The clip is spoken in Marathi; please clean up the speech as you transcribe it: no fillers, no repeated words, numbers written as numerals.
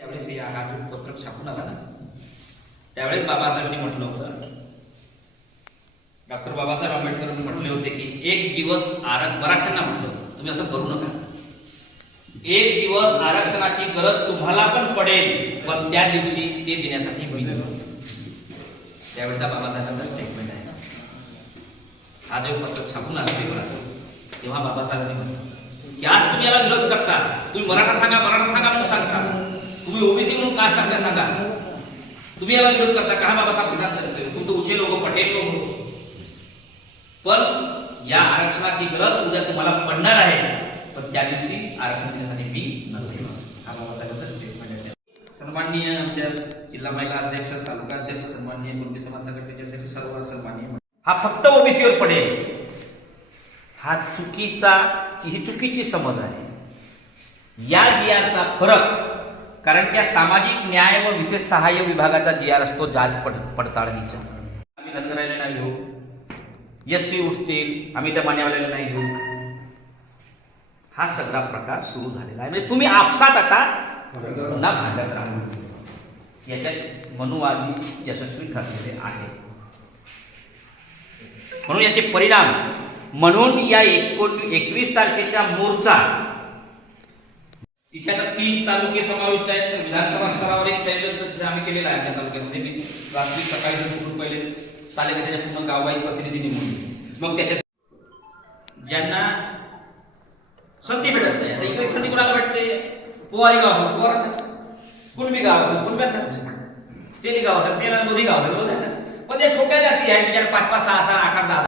त्यावेळेस हा पत्रक छापून आला ना, त्यावेळेस बाबासाहेबांनी म्हटलं होतं, डॉक्टर बाबासाहेब आंबेडकरांनी म्हटले होते की एक दिवस मराठ्यांना म्हटलं होतं, तुम्ही असं करू नका. एक दिवस आरक्षणाची गरज तुम्हाला पण पडेल, पण त्या दिवशी ते देण्यासाठी मी नसतो. त्यावेळेचा बाबासाहेबांचा स्टेटमेंट आहे ना. हा जो पत्रक छापून आला पेपरात, तेव्हा बाबासाहेबांनी म्हटलं की आज तुम्ही याला विरोध करता, तुम्ही मराठा सांगा म्हणून सांगता, तुम्ही ओबीसी म्हणून कास्ट टाकल्या सांगा, तुम्ही याला विरोध करता का? बाबासाहेब विचार करतोय तुमचं उचे लोक पटेल लोक, पण या आरक्षणाची गरज उद्या तुम्हाला पडणार आहे, पण त्या दिवशी आरक्षण देण्यासाठी मी नसेल. हा बाबासाहेबांचा स्टेटमेंट आहे. सन्माननीय आमच्या जिल्हा महिला अध्यक्ष, तालुका अध्यक्ष, सन्माननीय कुणबी समाज संघटनेचे अध्यक्ष, सर्व सन्माननीय, हा फक्त ओबीसीवर पडेल, हा ही चुकीची समज आहे. या जीआरचा फरक, कारण त्या सामाजिक न्याय व विशेष सहाय्य विभागाचा जीआर असतो जात पडताळणीचा. आम्ही धनगरायला नाही घेऊ, यशस्वी उठतील, आम्ही त्या मान्यवाल्याला नाही घेऊ, हा सगळा प्रकार सुरू झालेला आहे. म्हणजे तुम्ही आपसात आता पुन्हा भांडत राहा. याच्यात मनुवादी यशस्वी ठरलेले आहे. म्हणून याचे परिणाम म्हणून या 21 तारखेच्या मोर्चा, इथे आता 3 तालुके समाविष्ट आहेत. तर विधानसभा स्तरावर एक संयोजन आम्ही केलेला आहे त्या तालुक्यामध्ये. मी रात्री सकाळी पूर्ण पहिले तालुक्याच्या पूर्ण गाववाईज प्रतिनिधी नेमून, मग त्याच्यात ज्यांना संधी भेटत नाही, आता इकडे संधी कोणाला भेटते? पोवारी गाव असेल पोवार, कुणबी गाव असेल कुणब्यांना, तेली गाव असेल तेला, मोदी गाव असेल, पण त्या छोट्या जाती आहेत, 5-5, 6-6, 8-8, 10